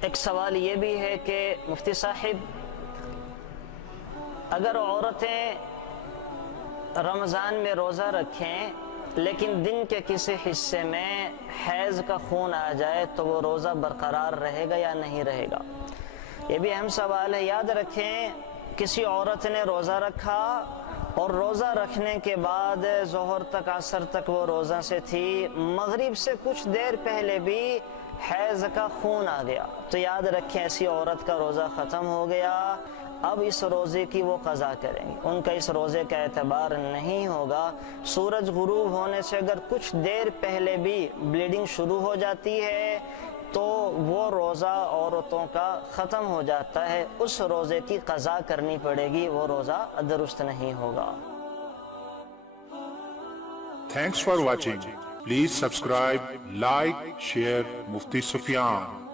ایک سوال یہ بھی ہے کہ مفتی صاحب، اگر عورتیں رمضان میں روزہ رکھیں لیکن دن کے کسی حصے میں حیض کا خون آ جائے تو وہ روزہ برقرار رہے گا یا نہیں رہے گا؟ یہ بھی اہم سوال ہے۔ یاد رکھیں، کسی عورت نے روزہ رکھا اور روزہ رکھنے کے بعد ظہر تک عصر تک وہ روزہ سے تھی، مغرب سے کچھ دیر پہلے بھی حیض کا خون آ گیا، تو یاد رکھیں ایسی عورت کا روزہ ختم ہو گیا۔ اب اس روزے کی وہ قضا کریں گے، ان کا اس روزے کا اعتبار نہیں ہوگا۔ سورج غروب ہونے سے اگر کچھ دیر پہلے بھی بلیڈنگ شروع ہو جاتی ہے تو وہ روزہ عورتوں کا ختم ہو جاتا ہے، اس روزے کی قضا کرنی پڑے گی، وہ روزہ درست نہیں ہوگا۔ Thanks for watching. Please subscribe, like, share Mufti Sufyan.